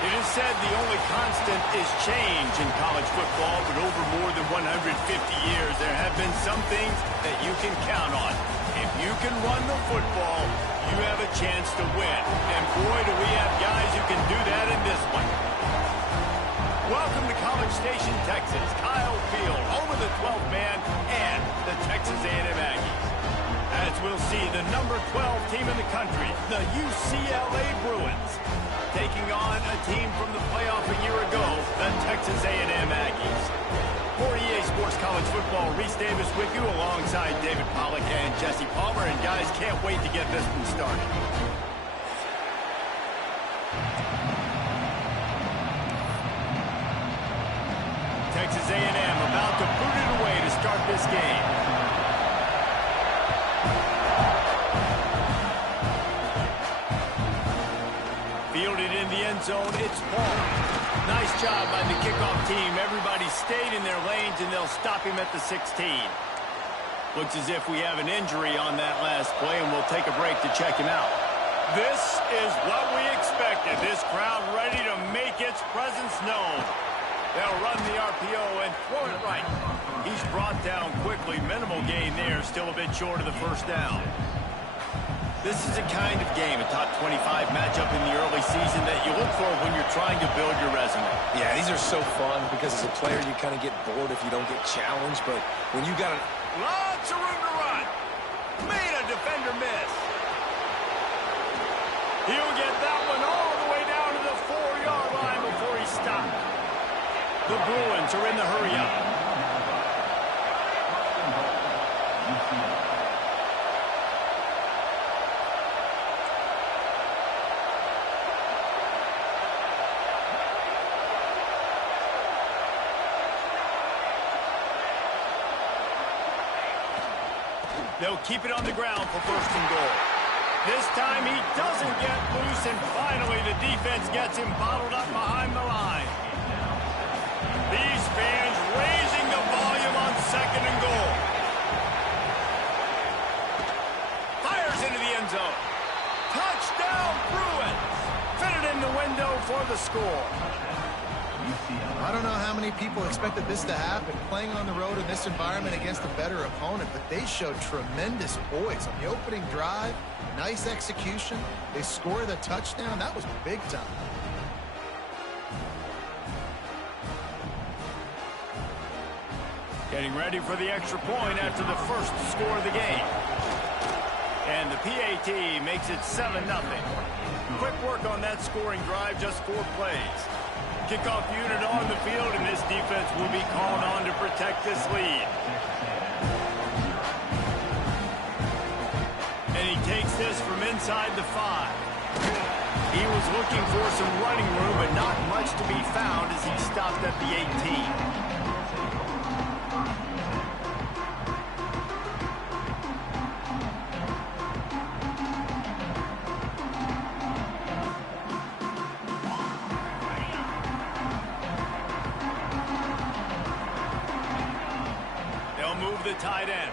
It is said the only constant is change in college football, but over more than 150 years, there have been some things that you can count on. If you can run the football, you have a chance to win. And boy, do we have guys who can do that in this one. Welcome to College Station, Texas. Kyle Field, home of the 12th man and the Texas A&M Aggies. As we'll see, the number 12 team in the country, the UCLA Bruins, taking on a team from the playoff a year ago, the Texas A&M Aggies. For EA Sports College Football, Reese Davis with you alongside David Pollack and Jesse Palmer. And guys, can't wait to get this one started. Texas A&M about to boot it away to start this game. Fielded in the end zone, it's Paul. Nice job by the kickoff team. Everybody stayed in their lanes, and they'll stop him at the 16. Looks as if we have an injury on that last play, and we'll take a break to check him out. This is what we expected. This crowd ready to make its presence known. They'll run the RPO and throw it right. He's brought down quickly. Minimal gain there, still a bit short of the first down. This is a kind of game, a top 25 matchup in the early season that you look for when you're trying to build your resume. Yeah, these are so fun because as a player you kind of get bored if you don't get challenged, but when you got lots of room to run. Made a defender miss. He'll get that one all the way down to the 4-yard line before he stopped. The Bruins are in the hurry-up. They'll keep it on the ground for first and goal. This time he doesn't get loose, and finally the defense gets him bottled up behind the line. These fans raising the volume on second and goal. Fires into the end zone. Touchdown Bruins. Fitted in the window for the score. I don't know how many people expected this to happen, playing on the road in this environment against a better opponent, but they showed tremendous poise on the opening drive. Nice execution. They scored a touchdown. That was big time. Getting ready for the extra point after the first score of the game. And the PAT makes it 7-0. Quick work on that scoring drive, just 4 plays. Kickoff unit on the field, and this defense will be called on to protect this lead. And he takes this from inside the 5. He was looking for some running room, but not much to be found as he stopped at the 18. The tight end.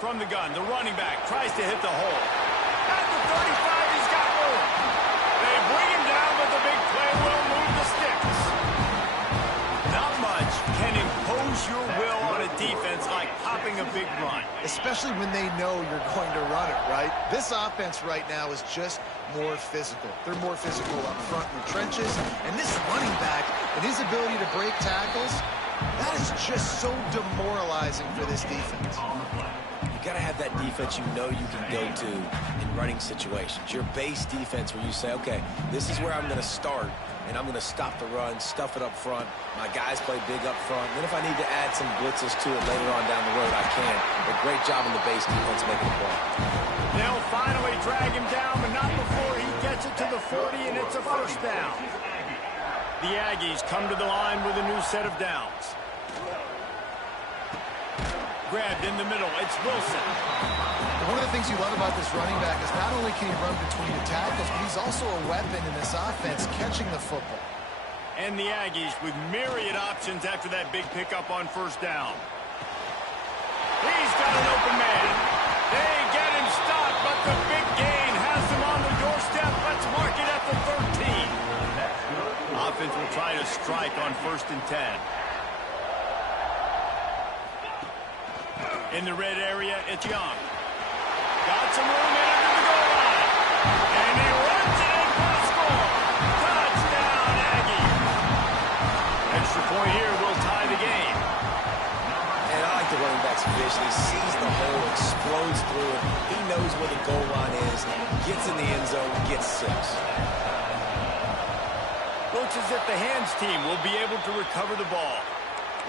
From the gun, the running back tries to hit the hole. At the 35, he's got room. They bring him down, but the big play will move the sticks. Not much can impose your will on a defense like popping stopping a big run. Especially when they know you're going to run it, right? This offense right now is just more physical. They're more physical up front in the trenches. And this running back and his ability to break tackles, that is just so demoralizing for this defense. You got to have that defense you know you can go to in running situations. Your base defense where you say, okay, this is where I'm going to start, and I'm going to stop the run, stuff it up front. My guys play big up front. And then if I need to add some blitzes to it later on down the road, I can. But great job in the base defense making the play. They'll finally drag him down, but not before he gets it to the 40, and it's a first down. The Aggies come to the line with a new set of downs. Grabbed in the middle, it's Wilson. One of the things you love about this running back is not only can he run between the tackles, but he's also a weapon in this offense, catching the football. And the Aggies with myriad options after that big pickup on first down. He's got an open man. They get him stopped, but the big gain has him on the doorstep. Let's mark it at the 13. Offense will try to strike on 1st and 10. In the red area, it's Young. Got some room in under the goal line. And he runs it in for a score. Touchdown, Aggie. Extra point here will tie the game. And I like the running back's vision. He sees the hole, explodes through it. He knows where the goal line is, gets in the end zone, gets 6. Looks as if the hands team will be able to recover the ball.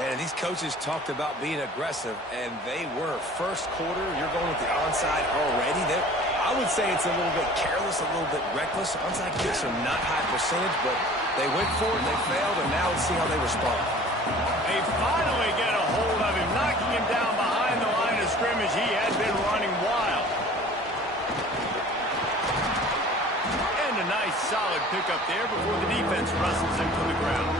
And these coaches talked about being aggressive, and they were. First quarter, you're going with the onside already. I would say it's a little bit careless, a little bit reckless. Onside kicks are not high percentage, but they went for it, they failed, and now let's see how they respond. They finally get a hold of him, knocking him down behind the line of scrimmage. He had been running wild. And a nice, solid pickup there before the defense wrestles him to the ground.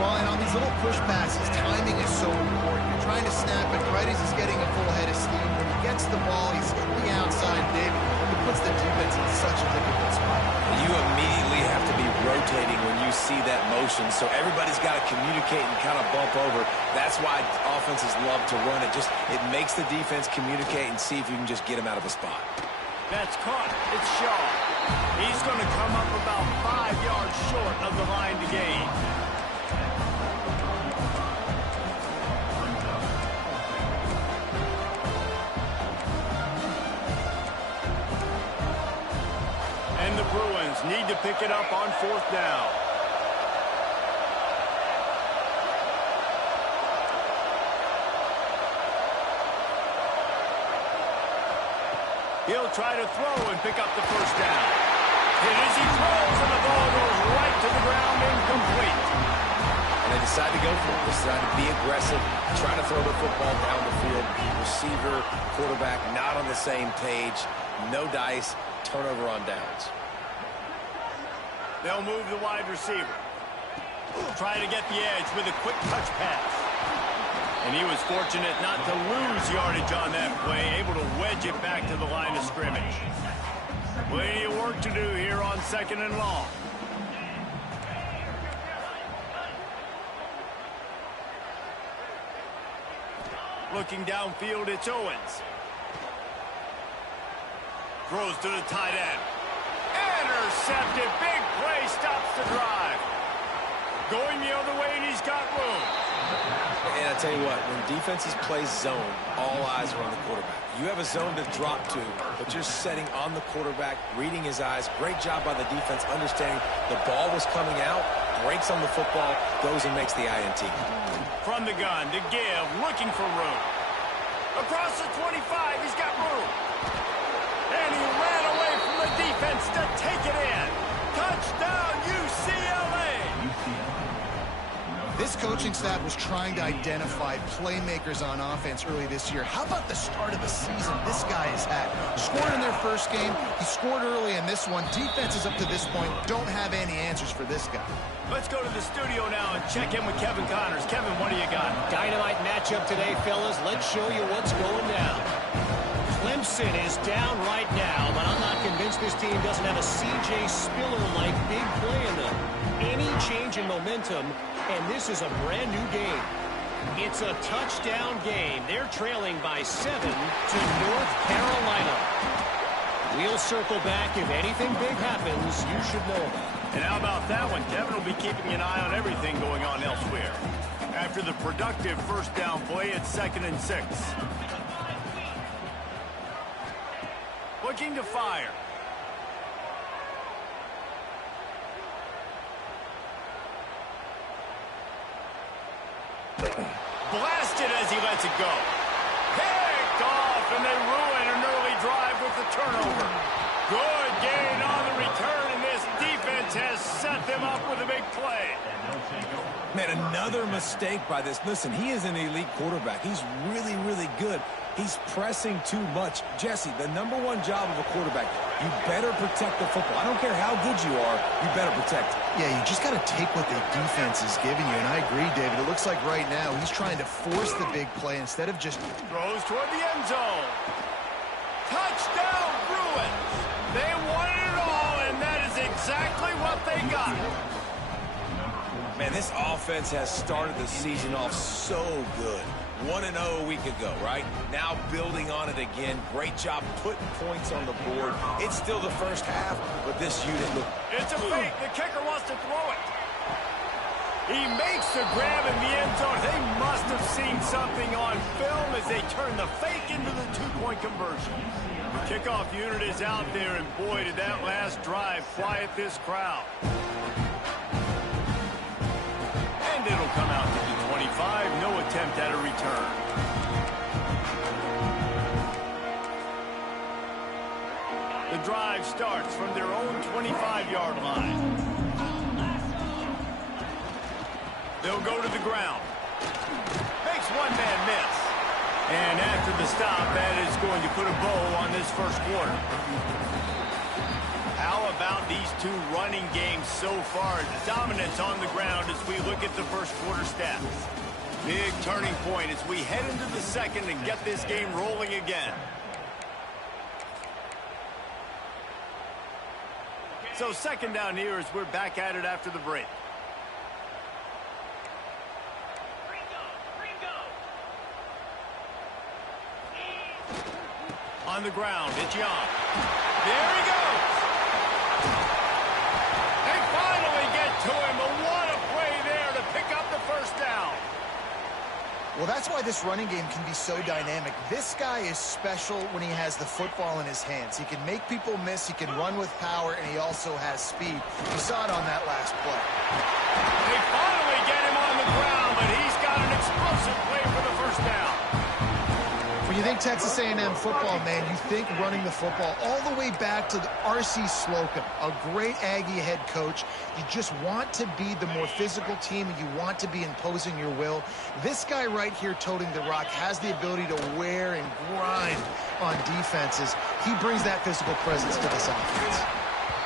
Well, and on these little push passes, timing is so important. You're trying to snap it right as he's getting a full head of steam. When he gets the ball, he's hitting the outside big. It puts the defense in such a difficult spot. You immediately have to be rotating when you see that motion, so everybody's got to communicate and kind of bump over. That's why offenses love to run it. It makes the defense communicate and see if you can just get him out of a spot. That's caught. It's Shaw. He's going to come up about 5 yards short of the line to gain. And the Bruins need to pick it up on 4th down. He'll try to throw and pick up the first down. And as he throws, and the ball goes right to the ground, incomplete. And they decide to go for it. They decide to be aggressive, try to throw the football down the field. Receiver, quarterback, not on the same page. No dice, turnover on downs. They'll move the wide receiver. Try to get the edge with a quick touch pass. And he was fortunate not to lose yardage on that play, able to wedge it back to the line of scrimmage. Plenty of work to do here on 2nd and long. Looking downfield, it's Owens. Throws to the tight end. Intercepted. Big play, stops the drive. Going the other way, and he's got room. And I tell you what, when defenses play zone, all eyes are on the quarterback. You have a zone to drop to, but you're setting on the quarterback, reading his eyes. Great job by the defense, understanding the ball was coming out, breaks on the football, goes and makes the INT. From the gun to give, looking for room. Across the 25, he's got room. And he ran away from the defense to take it in. Touchdown, UCLA! This coaching staff was trying to identify playmakers on offense early this year. How about the start of the season this guy has had? Scored in their first game. He scored early in this one. Defenses up to this point don't have any answers for this guy. Let's go to the studio now and check in with Kevin Connors. Kevin, what do you got? Dynamite matchup today, fellas. Let's show you what's going down. Clemson is down right now, but I'm not convinced this team doesn't have a C.J. Spiller-like big play in them. Any change in momentum, and this is a brand new game. It's a touchdown game. They're trailing by 7 to North Carolina. We'll circle back. If anything big happens, you should know about it. And how about that one? Devin will be keeping an eye on everything going on elsewhere. After the productive first down play, it's 2nd and 6. Looking to fire. Blasted as he lets it go. Picked off, and they ruin an early drive with the turnover. Good gain on the return, and this defense has set them up with a big play. Man, another mistake by this. Listen, he is an elite quarterback. He's really, really good. He's pressing too much. Jesse, the #1 job of a quarterback, you better protect the football. I don't care how good you are, you better protect it. Yeah, you just got to take what the defense is giving you, and I agree, David. It looks like right now he's trying to force the big play instead of just... Throws toward the end zone. Touchdown, Bruins. They wanted it all, and that is exactly what they got. Man, this offense has started the season off so good. 1-0 a week ago, right? Now building on it again. Great job putting points on the board. It's still the first half, but this unit look... It's a fake. The kicker wants to throw it. He makes the grab in the end zone. They must have seen something on film as they turn the fake into the two-point conversion. The kickoff unit is out there, and boy, did that last drive quiet this crowd. And it'll come out to the 25. No attempt at a return. The drive starts from their own 25-yard line. They'll go to the ground. Makes one man miss. And after the stop, that is going to put a bow on this first quarter. How about these two running games so far? Dominance on the ground as we look at the first quarter stats. Big turning point as we head into the second and get this game rolling again. So second down here as we're back at it after the break. On the ground, it's Young. There he goes. They finally get to him, but what a play there to pick up the first down. Well, that's why this running game can be so dynamic. This guy is special when he has the football in his hands. He can make people miss, he can run with power, and he also has speed. You saw it on that last play. They finally get him on the ground, but he's got an explosive play for the first down. When you think Texas A&M football, man, you think running the football all the way back to the R.C. Slocum, a great Aggie head coach. You just want to be the more physical team, and you want to be imposing your will. This guy right here toting the rock has the ability to wear and grind on defenses. He brings that physical presence to this offense.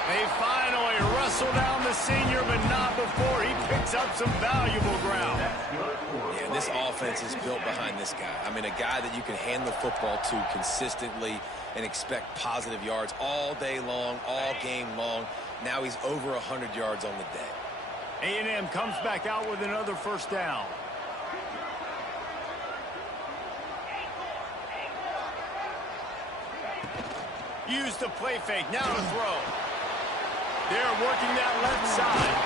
They finally wrestle down the senior, but not before he picks up some valuable ground. Yeah, this offense is built behind this guy. I mean, a guy that you can hand the football to consistently and expect positive yards all day long, all game long. Now he's over 100 yards on the day. A&M comes back out with another first down. Use the play fake, now to throw. They're working that left side.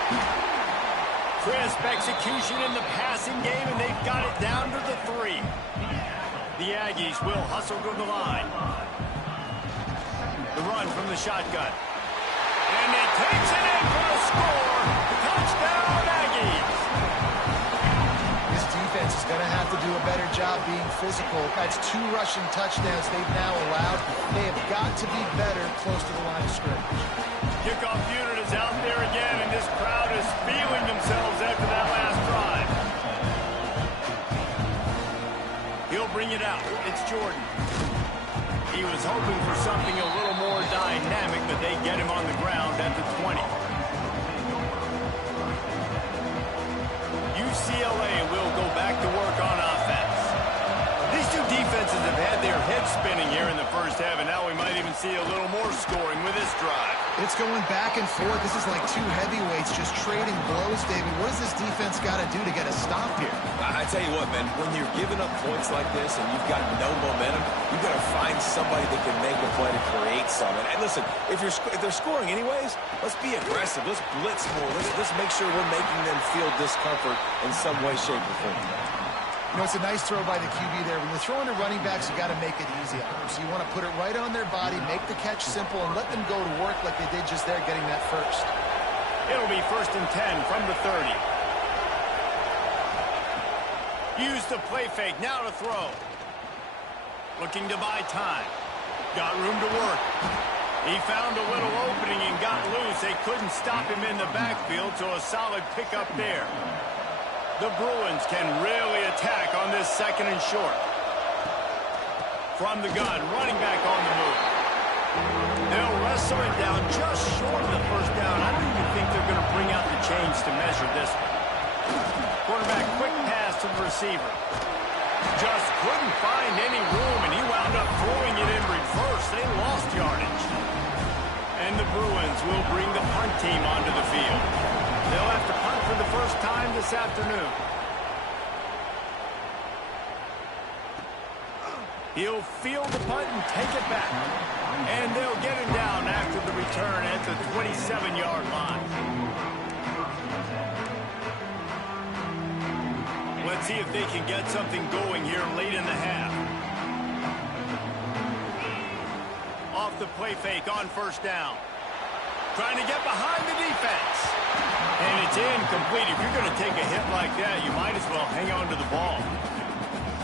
Crisp execution in the passing game, and they've got it down to the 3. The Aggies will hustle to the line. The run from the shotgun. And he takes it in for a score. Touchdown, Aggies. This defense is going to have to do a better job being physical. That's 2 rushing touchdowns they've now allowed. They have got to be better close to the line of scrimmage. Kickoff unit is out there again, and this crowd is feeling themselves after that last drive. He'll bring it out. It's Jordan. He was hoping for something a little more dynamic, but they get him on the ground at the 20. UCLA will go back to work on offense. These two defenses have had their heads spinning here in the first half, and now we might even see a little more scoring with this drive. It's going back and forth. This is like two heavyweights just trading blows, David. What does this defense got to do to get a stop here? I tell you what, man, when you're giving up points like this and you've got no momentum, you've got to find somebody that can make a play to create something. And listen, if they're scoring anyways, let's be aggressive. Let's blitz more. Let's make sure we're making them feel discomfort in some way, shape, or form. You know, it's a nice throw by the QB there. When you're throwing to running backs, you got to make it easy on them. So you want to put it right on their body, make the catch simple, and let them go to work like they did just there, getting that first. It'll be 1st and 10 from the 30. Use the play fake, now to throw. Looking to buy time. Got room to work. He found a little opening and got loose. They couldn't stop him in the backfield, so a solid pickup there. The Bruins can really attack on this 2nd and short. From the gun, running back on the move. They'll wrestle it down just short of the first down. I don't even think they're going to bring out the chains to measure this one. Quarterback, quick pass to the receiver. Just couldn't find any room, and he wound up throwing it in reverse. They lost yardage. And the Bruins will bring the punt team onto the field. They'll have to punt for the first time this afternoon. He'll field the punt and take it back. And they'll get him down after the return at the 27-yard line. Let's see if they can get something going here late in the half. Off the play fake on 1st down. Trying to get behind the defense. And it's incomplete. If you're going to take a hit like that, you might as well hang on to the ball.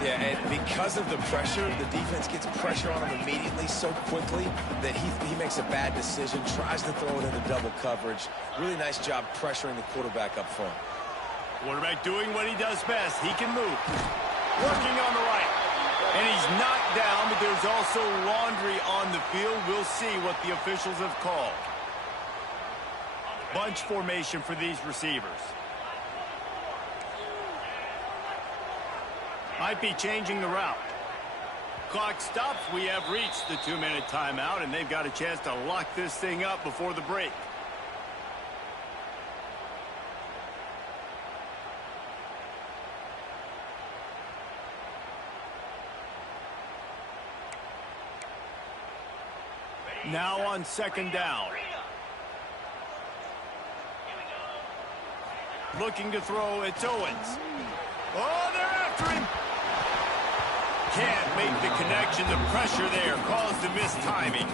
Yeah, and because of the pressure, the defense gets pressure on him immediately so quickly that he makes a bad decision, tries to throw it into double coverage. Really nice job pressuring the quarterback up front. Quarterback doing what he does best. He can move. Working on the right. And he's knocked down, but there's also laundry on the field. We'll see what the officials have called. Bunch formation for these receivers. Might be changing the route. Clock stops. We have reached the 2-minute timeout, and they've got a chance to lock this thing up before the break. Now on 2nd down. Looking to throw, it's Owens. Oh, they're after him. Can't make the connection. The pressure there caused the missed timing.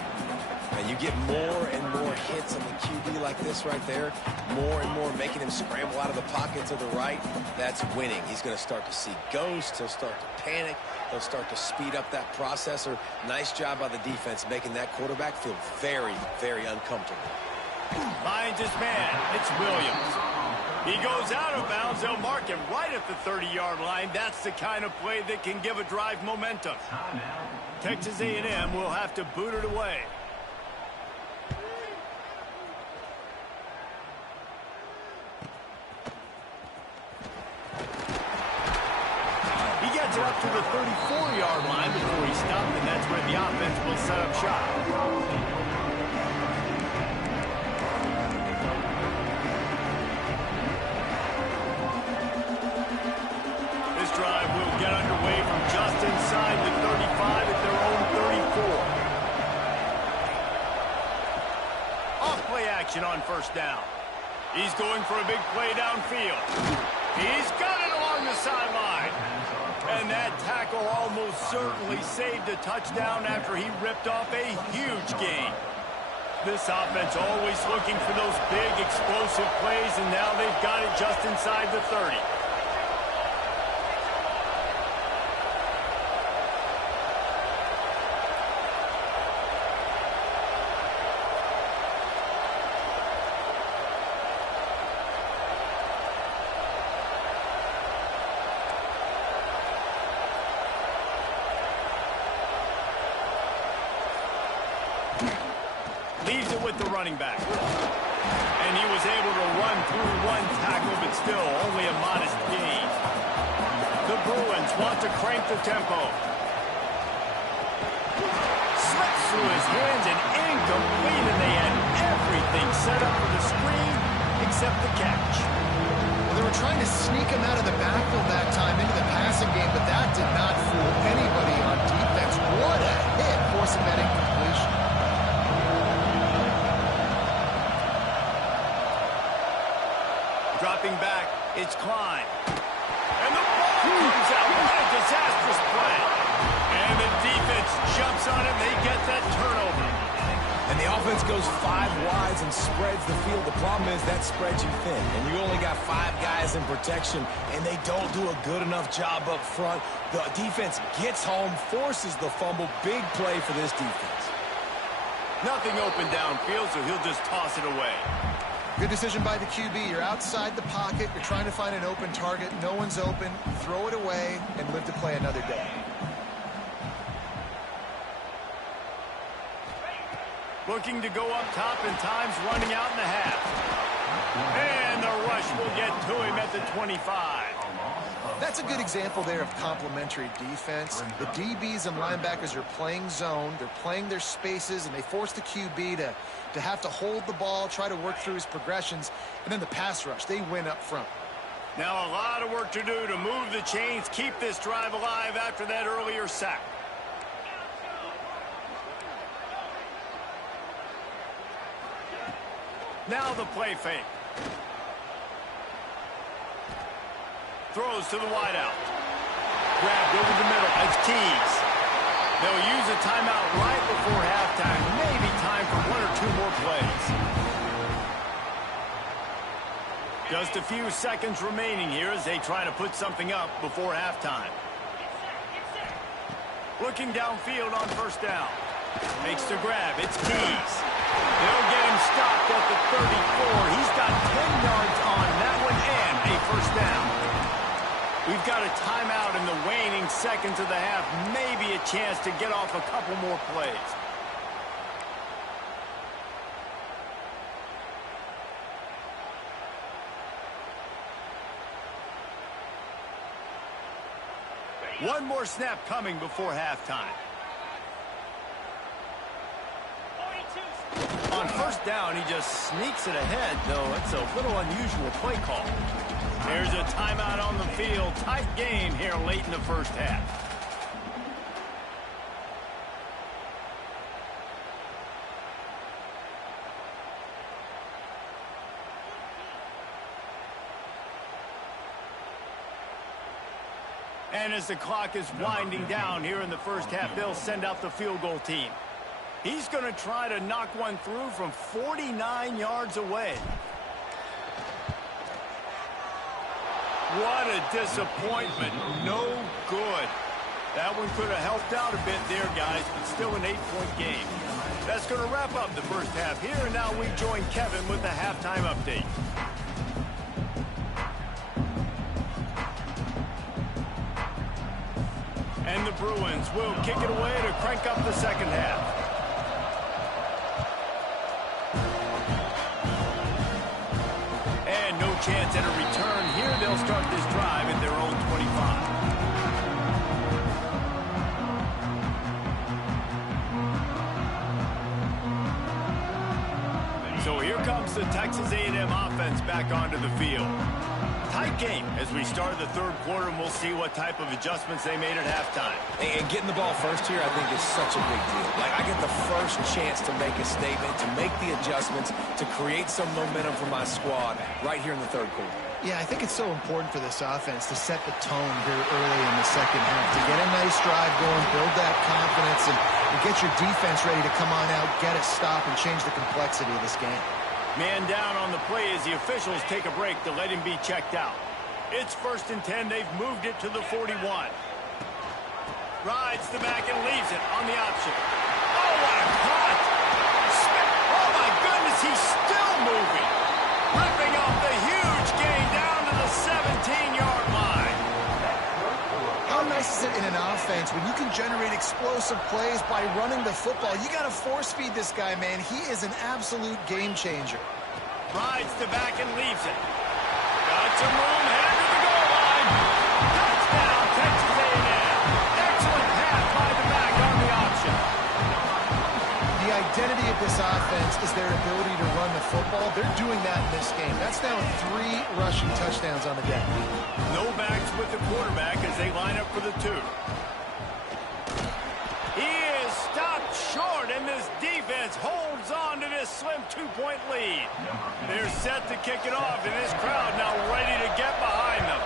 And you get more and more hits on the QB like this right there. More and more making him scramble out of the pocket to the right. That's winning. He's going to start to see ghosts. He'll start to panic. He'll start to speed up that processor. Nice job by the defense making that quarterback feel very, very uncomfortable. Finds his man. It's Williams. He goes out of bounds. They'll mark him right at the 30-yard line. That's the kind of play that can give a drive momentum. Texas A&M will have to boot it away. He gets it up to the 34-yard line before he stopped, and that's where the offense will set up shop. Drive will get underway from just inside the 35 at their own 34. Off play action on 1st down. He's going for a big play downfield. He's got it along the sideline. And that tackle almost certainly saved a touchdown after he ripped off a huge gain. This offense always looking for those big explosive plays, and now they've got it just inside the 30. Leaves it with the running back. And he was able to run through one tackle, but still only a modest gain. The Bruins want to crank the tempo. Everything set up for the screen except the catch. Well, they were trying to sneak him out of the backfield that time into the passing game, but that did not fool anybody on defense. What a hit, forcing that incompletion. Dropping back, it's Klein. And the ball comes out. What a disastrous play. And the defense jumps on it. They get that turnover. And the offense goes 5 wides and spreads the field. The problem is that spreads you thin. And you only got 5 guys in protection, and they don't do a good enough job up front. The defense gets home, forces the fumble. Big play for this defense. Nothing open downfield, so he'll just toss it away. Good decision by the QB. You're outside the pocket. You're trying to find an open target. No one's open. Throw it away and live to play another day. Looking to go up top, and time's running out in the half. And the rush will get to him at the 25. That's a good example there of complementary defense. The DBs and linebackers are playing zone. They're playing their spaces, and they force the QB to have to hold the ball, try to work through his progressions, and then the pass rush. They win up front. Now a lot of work to do to move the chains, keep this drive alive after that earlier sack. Now the play fake. Throws to the wideout. Grabbed over the middle. It's Keys. They'll use a timeout right before halftime. Maybe time for 1 or 2 more plays. Just a few seconds remaining here as they try to put something up before halftime. Looking downfield on first down. Makes the grab. It's Keys. They'll get him stopped at the 34. He's got 10 yards on that one and a first down. We've got a timeout in the waning seconds of the half. Maybe a chance to get off a couple more plays. One more snap coming before halftime. On first down, he just sneaks it ahead, though it's a little unusual play call. There's a timeout on the field. Tight game here late in the first half. And as the clock is winding down here in the first half, they'll send out the field goal team. He's going to try to knock one through from 49 yards away. What a disappointment. No good. That one could have helped out a bit there, guys, but still an 8-point game. That's going to wrap up the first half here, and now we join Kevin with the halftime update. And the Bruins will kick it away to crank up the second half. And no chance at a return here. They'll start this drive at their own 25. So here comes the Texas A&M offense back onto the field. Tight game as we start the third quarter, and we'll see what type of adjustments they made at halftime. And getting the ball first here, I think, is such a big deal. Like, I get the first chance to make a statement, to make the adjustments, to create some momentum for my squad right here in the third quarter. Yeah, I think it's so important for this offense to set the tone here early in the second half, to get a nice drive going, build that confidence, and get your defense ready to come on out, get a stop, and change the complexity of this game. Man down on the play as the officials take a break to let him be checked out. It's 1st and 10. They've moved it to the 41. Rides the back and leaves it on the option. Oh, what a cut! Oh, my goodness, he's still moving. Ripping off the huge gain down to the 17-yard line. How nice is it in an offense when you can generate explosive plays by running the football? You got to force feed this guy, man. He is an absolute game changer. Rides the back and leaves it. Got some room, headed to the goal line. Touchdown, Texas A&M. Excellent pass by the back on the option. The identity of this offense is their ability to run the football. They're doing that in this game. That's now 3 rushing touchdowns on the day. No backs with the quarterback as they line up for the 2. He is stopped short, and this defense holds on to this slim 2-point lead. They're set to kick it off, and this crowd now ready to get behind them.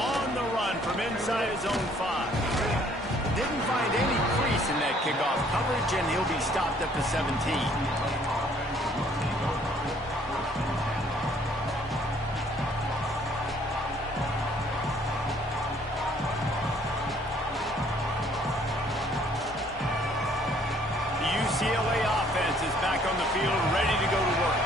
On the run from inside his own 5. Didn't find any crease in that kickoff coverage, and he'll be stopped at the 17. UCLA offense is back on the field, ready to go to work.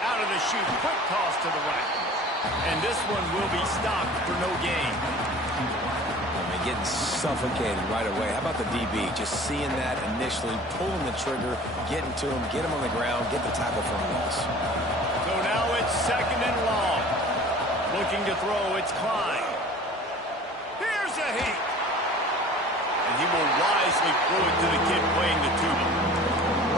Out of the chute, quick toss to the right. And this one will be stopped for no gain. Getting suffocated right away. How about the DB? Just seeing that initially, pulling the trigger, getting to him, get him on the ground, get the tackle for a loss. So now it's 2nd and long. Looking to throw, it's Klein. Here's a heat. And he will wisely throw it to the kid playing the tuba.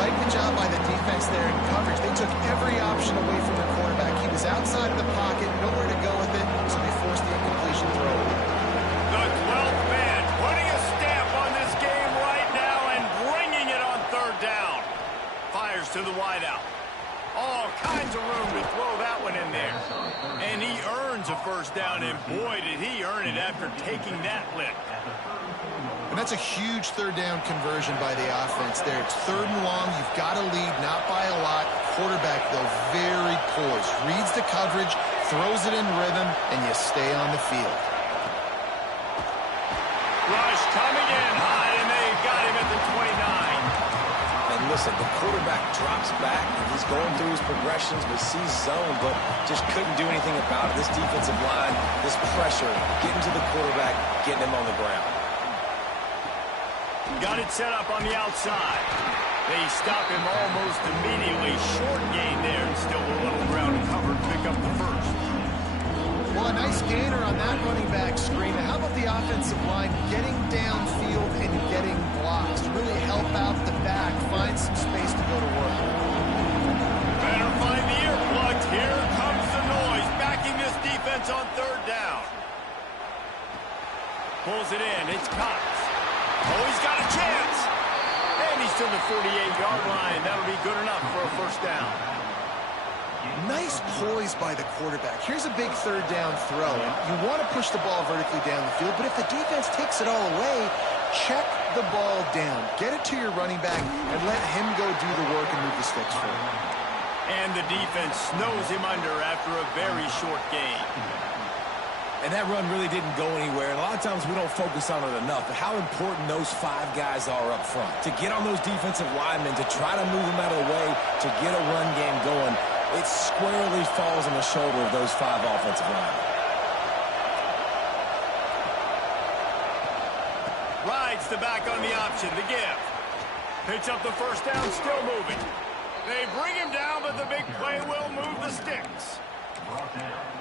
Like the job by the defense there in coverage. They took every option away from the quarterback. He was outside of the pocket, nowhere to go with it, so they forced the incompletion throw. The 12th man putting a stamp on this game right now and bringing it on 3rd down. Fires to the wideout. All kinds of room to throw that one in there. And he earns a 1st down, and boy, did he earn it after taking that lick. And that's a huge 3rd down conversion by the offense there. It's 3rd and long. You've got to lead, not by a lot. Quarterback, though, very poised. Reads the coverage, throws it in rhythm, and you stay on the field. Rush coming in high, and they got him at the 29. And listen, the quarterback drops back, and he's going through his progressions, but sees zone, but just couldn't do anything about it. This defensive line, this pressure, getting to the quarterback, getting him on the ground. Got it set up on the outside. They stop him almost immediately. Short gain there, and still a little ground covered. Pick up the 1st. Well, a nice gainer on that running back screen. How about the offensive line getting downfield and getting blocks to really help out the back, find some space to go to work? Better find the earplugs. Here comes the noise, backing this defense on 3rd down. Pulls it in. It's Cox. Oh, he's got a chance. And he's to the 48-yard line. That'll be good enough for a 1st down. Nice poise by the quarterback. Here's a big 3rd down throw. And you want to push the ball vertically down the field, but if the defense takes it all away, check the ball down. Get it to your running back and let him go do the work and move the sticks for him. And the defense snows him under after a very short game. And that run really didn't go anywhere. And a lot of times we don't focus on it enough, but how important those 5 guys are up front. To get on those defensive linemen, to try to move them out of the way, to get a run game going, it squarely falls on the shoulder of those 5 offensive linemen. Rides the back on the option, the give. Picks up the 1st down, still moving. They bring him down, but the big play will move the sticks.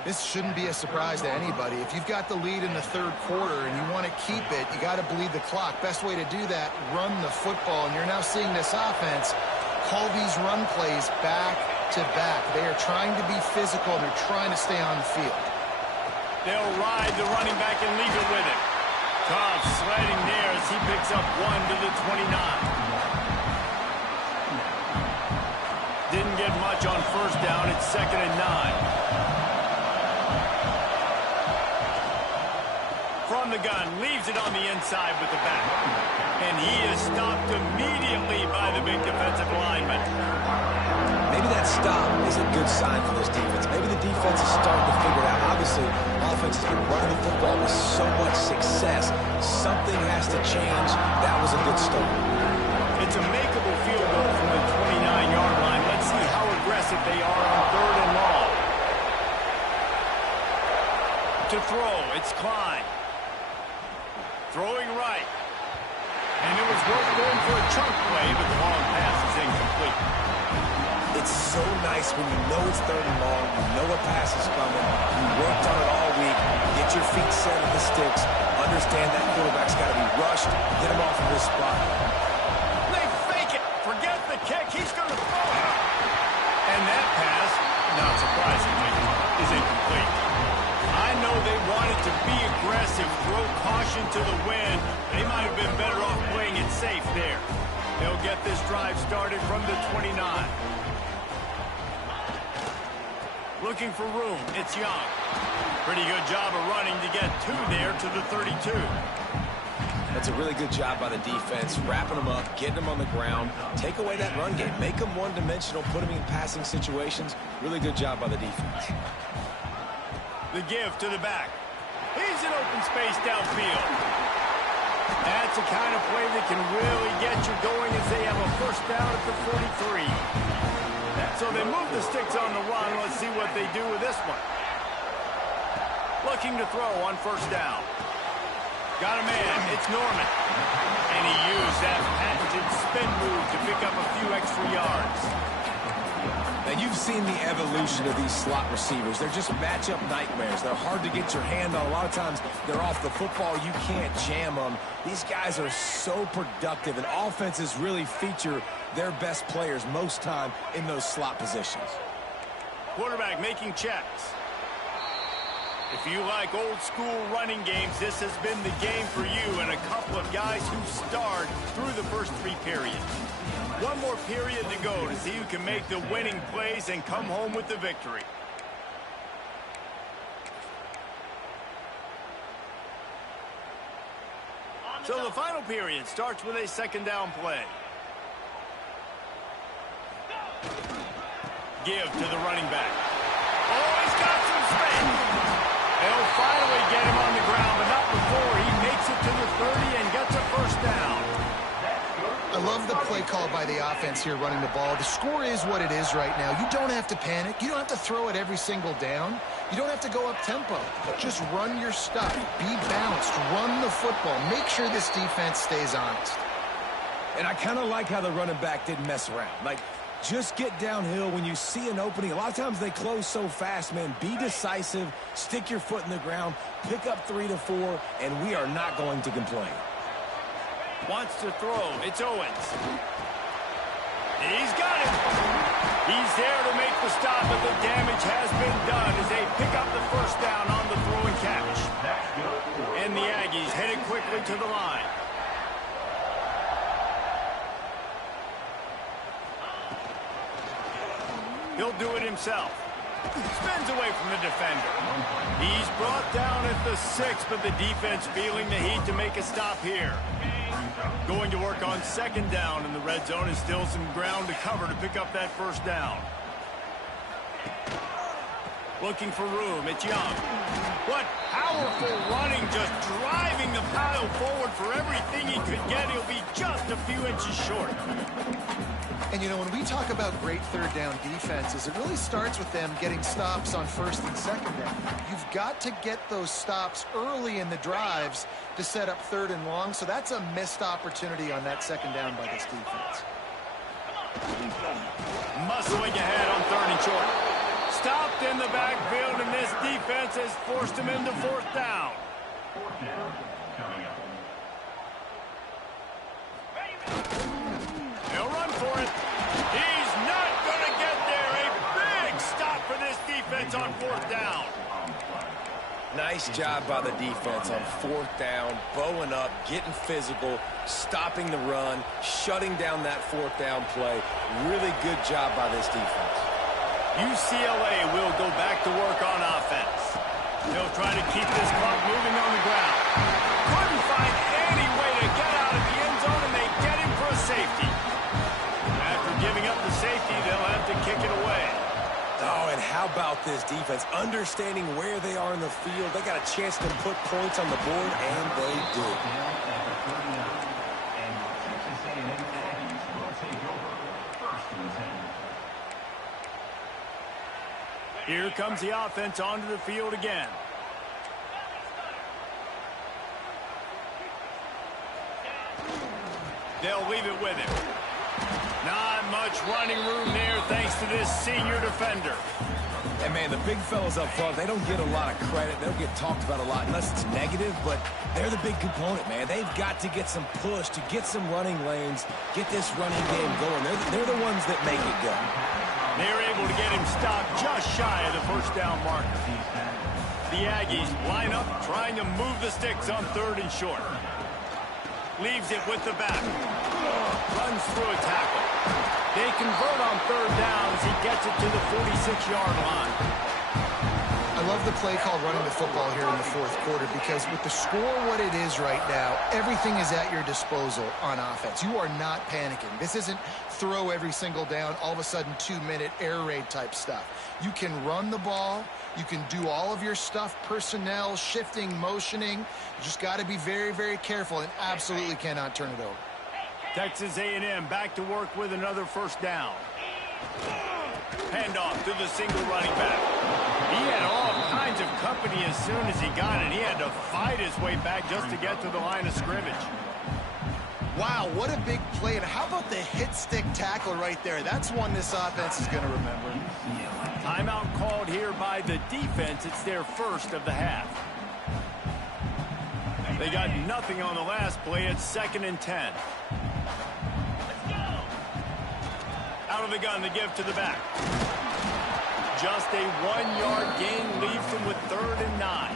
This shouldn't be a surprise to anybody. If you've got the lead in the 3rd quarter and you want to keep it, you got to bleed the clock. Best way to do that, run the football. And you're now seeing this offense call these run plays back to back. They are trying to be physical. They're trying to stay on the field. They'll ride the running back and leave it with him. Cobb sliding there as he picks up 1 to the 29. Didn't get much on 1st down. It's 2nd and 9. From the gun, leaves it on the inside with the back. And he is stopped immediately by the big defensive lineman. Maybe that stop is a good sign for this defense. Maybe the defense is starting to figure it out. Obviously, offense has been running the football with so much success. Something has to change. That was a good start. It's a makeable field goal from the 29-yard line. Let's see how aggressive they are on 3rd and long. To throw, it's Klein. Throwing right. And it was worth going for a chunk play, but the long pass is incomplete. It's so nice when you know it's 3rd and long, you know a pass is coming, you worked on it all week. Get your feet set at the sticks. Understand that quarterback's got to be rushed. Get him off of his spot. They fake it. Forget the kick. He's going to throw it. And that pass, not surprisingly, is incomplete. I know they wanted to be aggressive, throw caution to the wind. They might have been better off playing it safe there. They'll get this drive started from the 29. Looking for room. It's Young. Pretty good job of running to get two there to the 32. That's a really good job by the defense, wrapping them up, getting them on the ground. Take away that run game. Make them one-dimensional, put them in passing situations. Really good job by the defense. The give to the back. He's in open space downfield. That's the kind of play that can really get you going as they have a first down at the 43. So they move the sticks on the run. Let's see what they do with this one. Looking to throw on first down. Got a man. It's Norman. And he used that patented spin move to pick up a few extra yards. And you've seen the evolution of these slot receivers. They're just matchup nightmares. They're hard to get your hand on. A lot of times they're off the football. You can't jam them. These guys are so productive, and offenses really feature their best players most time in those slot positions. Quarterback making checks. If you like old school running games, this has been the game for you and a couple of guys who starred through the first three periods. One more period to go to see who can make the winning plays and come home with the victory. So the final period starts with a second down play. Give to the running back. Oh, he's got some space. They'll finally get him on the ground, but not before he makes it to the 30 and gets a first down. I love the play call by the offense here running the ball. The score is what it is right now. You don't have to panic. You don't have to throw it every single down. You don't have to go up tempo. Just run your stuff. Be balanced. Run the football. Make sure this defense stays honest. And I kind of like how the running back didn't mess around. Like, just get downhill when you see an opening. A lot of times they close so fast, man. Be decisive. Stick your foot in the ground. Pick up 3 to 4, and we are not going to complain. Wants to throw. It's Owens. He's got it. He's there to make the stop, but the damage has been done as they pick up the first down on the throw and catch. And the Aggies headed quickly to the line. He'll do it himself. Spins away from the defender. He's brought down at the 6, but the defense feeling the heat to make a stop here. Going to work on second down in the red zone is still some ground to cover to pick up that first down. Looking for room. It's Young. What powerful running, just driving the pile forward for everything he could get. He'll be just a few inches short. And, you know, when we talk about great third down defenses, it really starts with them getting stops on first and second down. You've got to get those stops early in the drives to set up third and long, so that's a missed opportunity on that second down by this defense. Muscling ahead on third and short. Stopped in the backfield, and this defense has forced him into fourth down. He'll run for it. He's not going to get there. A big stop for this defense on fourth down. Nice job by the defense on fourth down, bowing up, getting physical, stopping the run, shutting down that fourth down play. Really good job by this defense. UCLA will go back to work on offense. They'll try to keep this clock moving on the ground. Couldn't find any way to get out of the end zone, and they get him for a safety. After giving up the safety, they'll have to kick it away. Oh, and how about this defense? Understanding where they are in the field. They got a chance to put points on the board, and they do. Here comes the offense onto the field again. They'll leave it with him. Not much running room there thanks to this senior defender. And, man, the big fellas up front, they don't get a lot of credit. They don't get talked about a lot unless it's negative, but they're the big component, man. They've got to get some push, to get some running lanes, get this running game going. They're the ones that make it go. They're able to get him stopped just shy of the first down marker. The Aggies line up, trying to move the sticks on 3rd and short. Leaves it with the back. Runs through a tackle. They convert on 3rd down as he gets it to the 46-yard line. I love the play called running the football here in the 4th quarter because with the score what it is right now, everything is at your disposal on offense. You are not panicking. This isn't throw every single down, all of a sudden 2-minute air raid type stuff. You can run the ball. You can do all of your stuff, personnel, shifting, motioning. You just got to be very, very careful and absolutely cannot turn it over. Texas A&M back to work with another 1st down. Handoff to the single running back. He had all kinds of company as soon as he got it. He had to fight his way back just to get to the line of scrimmage. Wow, what a big play. And how about the hit stick tackle right there? That's one this offense is going to remember. Timeout called here by the defense. It's their first of the half. They got nothing on the last play. It's 2nd and 10. Out of the gun, the give to the back. Just a 1-yard gain leaves him with 3rd and 9.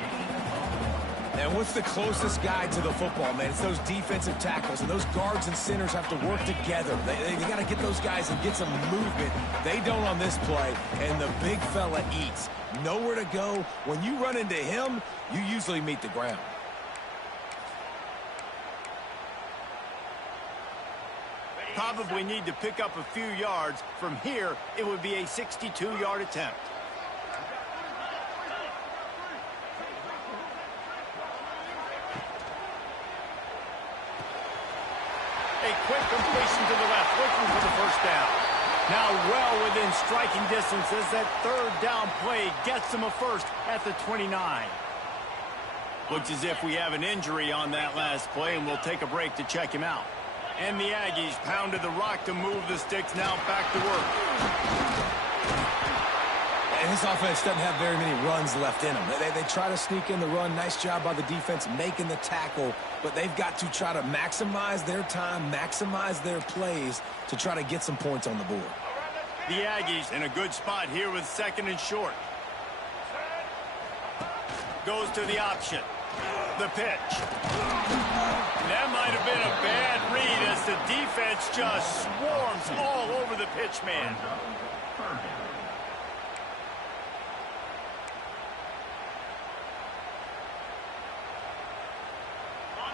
And what's the closest guy to the football, man? It's those defensive tackles, and those guards and centers have to work together. They got to get those guys and get some movement. They don't on this play, and the big fella eats. Nowhere to go. When you run into him, you usually meet the ground. Probably need to pick up a few yards. From here, it would be a 62-yard attempt. A quick completion to the left, looking for the 1st down. Now well within striking distance as that 3rd down play gets him a 1st at the 29. Looks as if we have an injury on that last play, and we'll take a break to check him out. And the Aggies pounded the rock to move the sticks, now back to work. And this offense doesn't have very many runs left in them. They try to sneak in the run. Nice job by the defense making the tackle, but they've got to try to maximize their time, maximize their plays to try to get some points on the board. The Aggies in a good spot here with 2nd and short. Goes to the option. The pitch. That might have been a bad read as the defense just swarms all over the pitch man.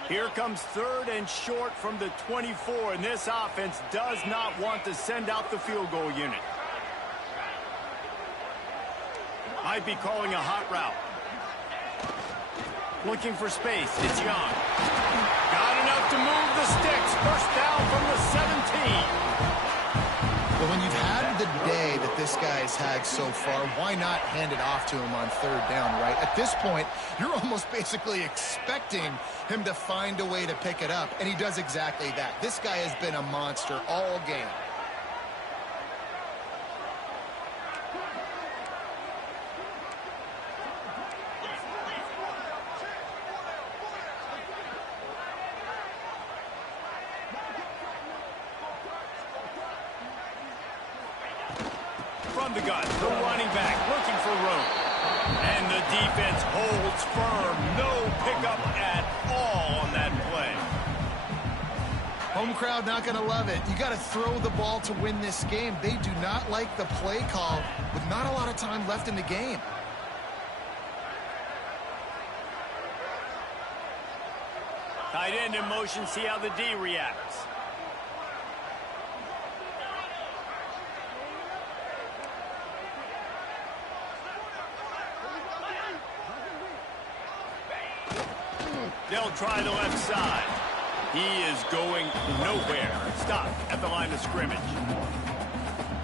Here comes 3rd and short from the 24, and this offense does not want to send out the field goal unit. Might be calling a hot route. Looking for space. It's Young. Got enough to move the sticks. 1st down from the 17. But when you've had the day that this guy's had so far, why not hand it off to him on 3rd down, right? At this point, you're almost basically expecting him to find a way to pick it up, and he does exactly that. This guy has been a monster all game. From the gun, the running back looking for room. And the defense holds firm. No pickup at all on that play. Home crowd not going to love it. You got to throw the ball to win this game. They do not like the play call with not a lot of time left in the game. Tight end in motion, see how the D reacts. They'll try the left side. He is going nowhere. Stop at the line of scrimmage.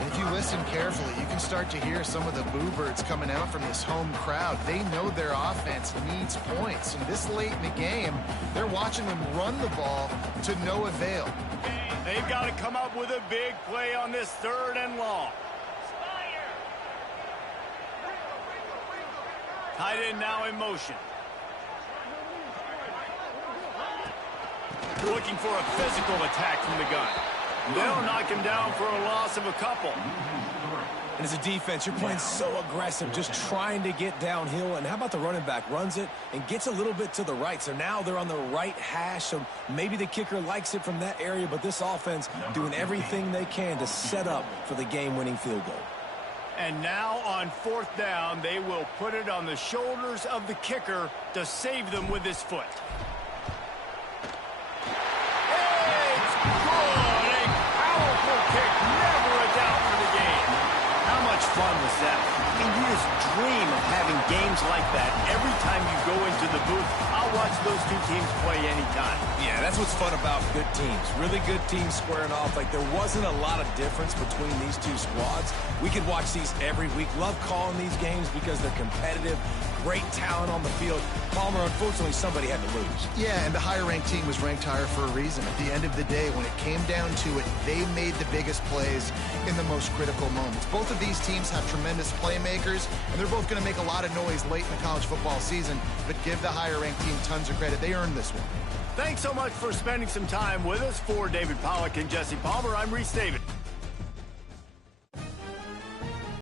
If you listen carefully, you can start to hear some of the boo birds coming out from this home crowd. They know their offense needs points. And this late in the game, they're watching them run the ball to no avail. They've got to come up with a big play on this 3rd and long. Tight end now in motion. Looking for a physical attack from the gun. They'll knock him down for a loss of a couple. And as a defense, you're playing so aggressive, just trying to get downhill. And how about the running back runs it and gets a little bit to the right. So now they're on the right hash. So maybe the kicker likes it from that area, but this offense doing everything they can to set up for the game-winning field goal. And now on 4th down, they will put it on the shoulders of the kicker to save them with his foot. It's good! A powerful kick, never a doubt for the game. How much fun was that? I mean, you just dream of having games like that every time you go into the booth. I'll watch those two teams play anytime. Yeah, that's what's fun about good teams. Really good teams squaring off. Like, there wasn't a lot of difference between these two squads. We could watch these every week. Love calling these games because they're competitive. Great talent on the field. Palmer, unfortunately, somebody had to lose. Yeah, and the higher-ranked team was ranked higher for a reason. At the end of the day, when it came down to it, they made the biggest plays in the most critical moments. Both of these teams have tremendous playmakers, and they're both going to make a lot of noise late in the college football season, but give the higher-ranked team tons of credit. They earned this one. Thanks so much for spending some time with us. For David Pollack and Jesse Palmer, I'm Reese David.